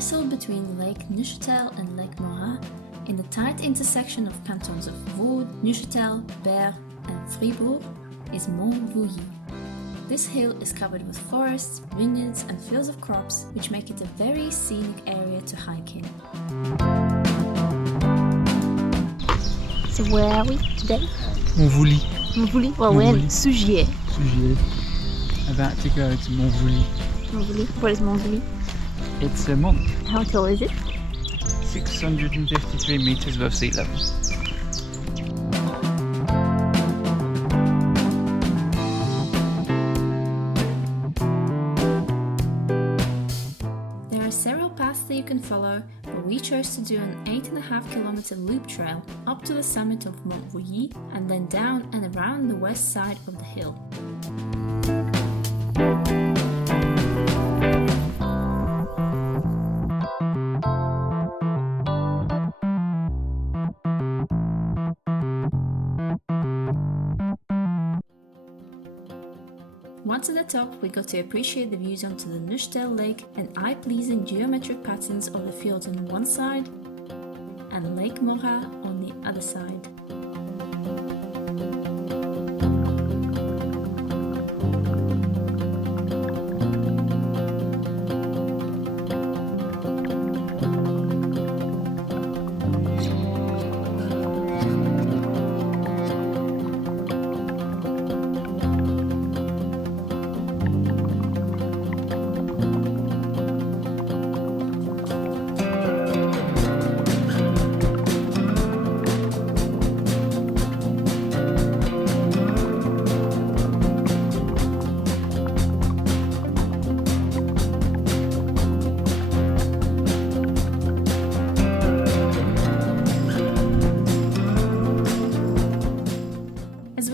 Nestled between Lake Neuchâtel and Lake Morat, in the tight intersection of cantons of Vaud, Neuchâtel, Berre and Fribourg, is Mont Vully. This hill is covered with forests, vineyards and fields of crops, which make it a very scenic area to hike in. So where are we today? Mont Vully. Mont Vully? Well, we're in Sugiez. Sugiez. About to go to Mont Vully. Mont Vully? What is Mont Vully? It's a monk. How tall is it? 653 meters above sea level. There are several paths that you can follow, but we chose to do an 8.5 kilometer loop trail up to the summit of Mont Vully and then down and around the west side of the hill. Once at the top, we got to appreciate the views onto the Neuchâtel lake and eye-pleasing geometric patterns of the fjords on one side and Lake Morat on the other side.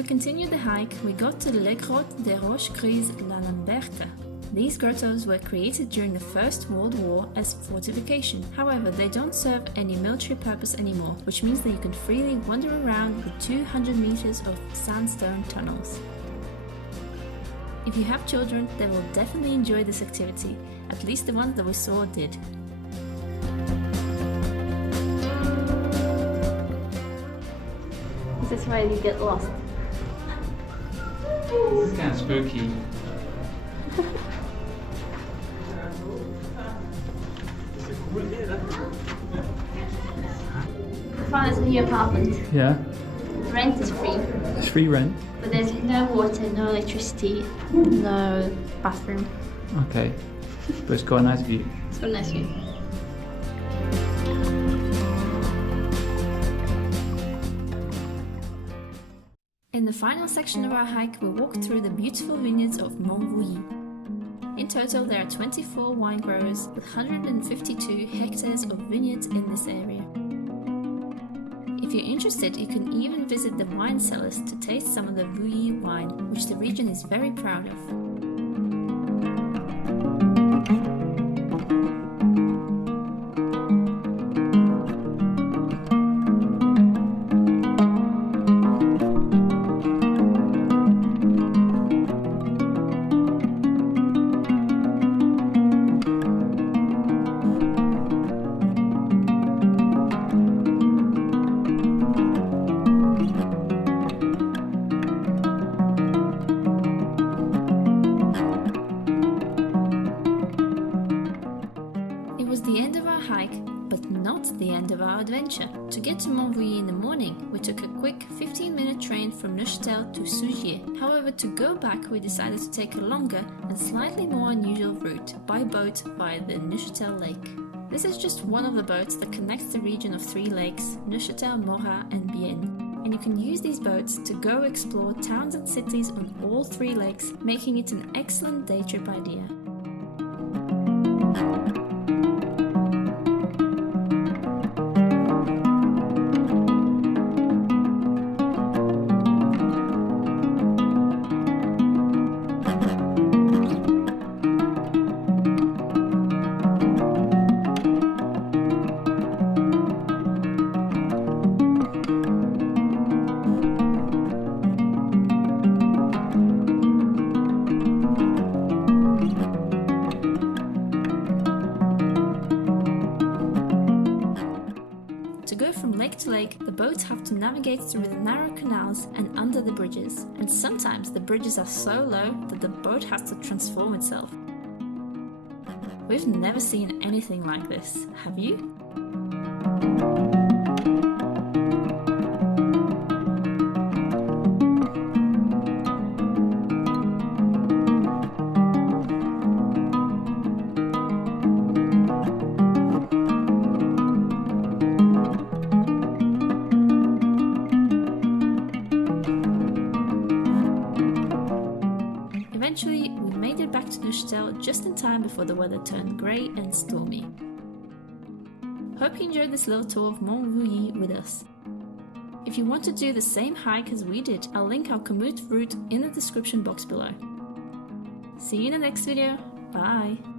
Continued the hike, we got to les Grottes des Roches Grises la Lamberta. These grottos were created during the First World War as fortification. However, they don't serve any military purpose anymore, which means that you can freely wander around with 200 meters of sandstone tunnels. If you have children, they will definitely enjoy this activity, at least the ones that we saw did. Is this where you get lost? This is kind of spooky. I found this new apartment. Yeah, Rent is free, it's free rent. but there's no water, no electricity, no bathroom. Okay, but it's got a nice view. It's got a nice view. In the final section of our hike, we walked through the beautiful vineyards of Mont Vully. In total, there are 24 wine growers with 152 hectares of vineyards in this area. If you're interested, you can even visit the wine cellars to taste some of the Vully wine, which the region is very proud of. It was the end of our hike, but not the end of our adventure. To get to Mont Vully in the morning, we took a quick 15-minute train from Neuchâtel to Sugiez. However, to go back, we decided to take a longer and slightly more unusual route by boat via the Neuchâtel lake. This is just one of the boats that connects the region of three lakes, Neuchâtel, Morat and Bienne. And you can use these boats to go explore towns and cities on all three lakes, making it an excellent day trip idea. lake to lake, the boats have to navigate through the narrow canals and under the bridges, and sometimes the bridges are so low that the boat has to transform itself. We've never seen anything like this, have you? Eventually, we made it back to Neuchâtel just in time before the weather turned grey and stormy. Hope you enjoyed this little tour of Mont Vully with us. If you want to do the same hike as we did, I'll link our commute route in the description box below. See you in the next video. Bye!